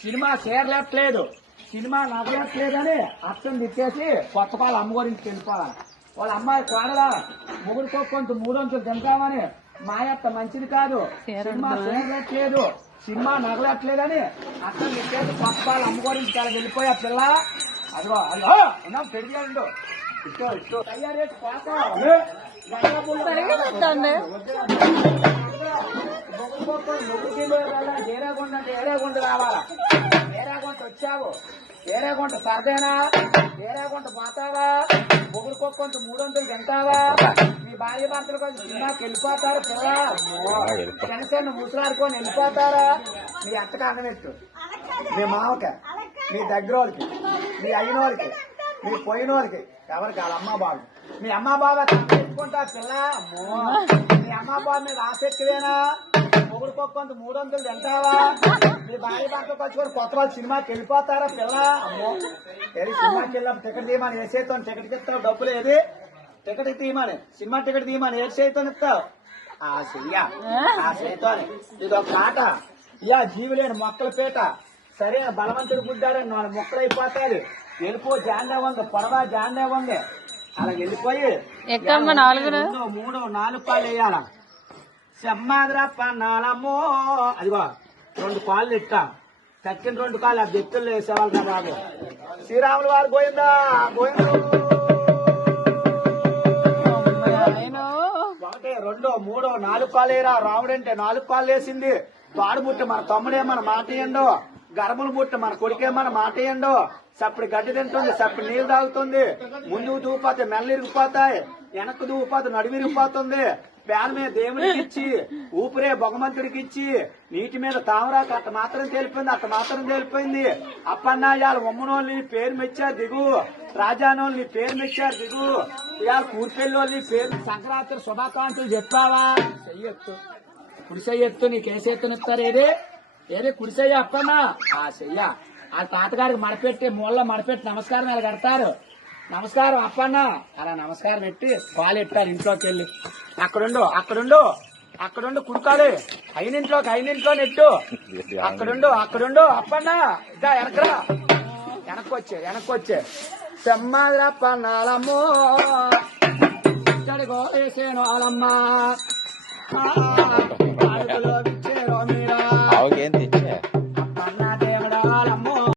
Cinema చేరలేట్లేదు cinema నగలేట్లేదని అర్థం తిట్టేసి కొత్త పాలు అమ్మ గురించి వెళ్ళిపోవాలి. వాళ్ళ అమ్మాయి కోడలా ముగ్గురు కొంత మూడొంతులు తింటామని మాయత్త మంచిది కాదు. సినిమా చేరలేట్లేదు సినిమా నగలట్లేదని అర్థం తిట్టేసి కొత్త పాలు అమ్మ గురించి కాదు వెళ్ళిపోయా పిల్ల. అదిగో అదిగో. ఉన్నాం పెరిగాడు ఇష్టో ఇష్టో తయారేసి ఏరేగుంట అంటే ఏరేగుంట రావాలా? ఏరేగుంట వచ్చావు? ఏరేగుంట సరదేనా? ఏరేగుంట పోతావా? ముగ్గురు కొంత మూడు వందలు తింటావా? మీ భార్య భర్తలు కొంచెం సినిమాకి వెళ్ళిపోతారు పిల్ల జనసేన ముసలాడుకొని వెళ్ళిపోతారా? మీ అత్తకి అన్ననెట్టు మీ మామకి మీ దగ్గర వాళ్ళకి మీ అయిన వాళ్ళకి మీ పోయిన వాళ్ళకి ఎవరికి? వాళ్ళ అమ్మ బాబు. మీ అమ్మ బాబా తెచ్చుకుంటా పిల్ల. అమ్మో మీ అమ్మ బాబు మీద ఆశ ఎక్కువేనా మొగుడు కొంత మూడు వందలు తింటావా? మీ భార్య భర్త పచ్చుకొని కొత్త వాళ్ళు సినిమాకి వెళ్ళిపోతారా పిల్ల? అమ్మో. ఏది సినిమాకి వెళ్ళాం టికెట్ తీయమని వేసేతో టికెట్ ఇస్తావు? డబ్బులు ఏది? టికెట్ తీయమని. సినిమా టికెట్ తీయమని ఏ చేతితో ఇస్తావు? ఆ చెయ్యా. ఆ చేతితో ఇది ఒక ఆట. ఇయా జీవులేని మొక్కల పేట. సరైన బలవంతుడు గుద్దాడని నాలుగు మొక్కలు అయిపోతాయి. వెళ్ళిపో జాండే ఉంది పొడవ జాండే ఉంది. అలా వెళ్ళిపోయి మూడో నాలుగు పాలు వేయాల? పన్నాలమ్మో అదిగో రెండు పాలు ఇట్టా. తక్కిన రెండు కాళ్ళు ఆ వ్యక్తులు వేసేవాళ్ళు బాబు. శ్రీరాములు వారు గోయిందా గోయిందు ఒకటి రెండో మూడో నాలుగు కాళ్ళు వేయరా. రాముడు అంటే నాలుగు కాళ్ళు వేసింది. తాడు బుట్ట మన తమ్ముడే మన మాట ఇయ్యండు గర్భలు బుట్ట మన కొడుకే మన మాట ఇయ్యండు సప్పుడు గడ్డి తింటుంది సప్పుడు నీళ్ళు తాగుతుంది. ముందుకు దూపోతే మెల్ల ఇరిగిపోతాయి వెనక్కు దూపోతే నడుము ఇరిగిపోతుంది మీద దేవునికి ఇచ్చి ఊపిరే భగవంతుడికి ఇచ్చి నీటి మీద తామరాకు అట్ట మాత్రం తేలిపోయింది అట్ట మాత్రం తేలిపోయింది. అప్పన్నాయాల నీ పేరు మెచ్చారు దిగు. రాజానోళ్ళని పేరు మెచ్చారు దిగు. ఇవాళ కూర్పెళ్ళోళ్ళని పేరు సంక్రాంతి శుభాకాంక్షలు చెప్పావా? చెయ్యొచ్చు కుడిసెయ్యొత్తు నీకు ఏ చేతునిస్తారు ఏది? ఏది? కుడిసెయ్య అప్పన్నా? ఆ చెయ్య. ఆ తాతగారికి మడపెట్టి మూల మడపెట్టి నమస్కారం వాళ్ళు కడతారు. నమస్కారం అప్పన్న. అలా నమస్కారం పెట్టి పాలెట్టాను ఇంట్లోకి వెళ్ళి. అక్కడుండు అక్కడుండు అక్కడుండు కుడుకాడు. అయినింట్లోకి అయినింట్లో నెట్టు. అక్కడుండు అక్కడుండు అప్పన్న. ఇదా వెనకరా వెనక్కి వచ్చే వెనక్కి వచ్చే. సెమ్మాదిరా పన్నాలమ్మో. ఇక్కడికో వేసేను వాళ్ళమ్మ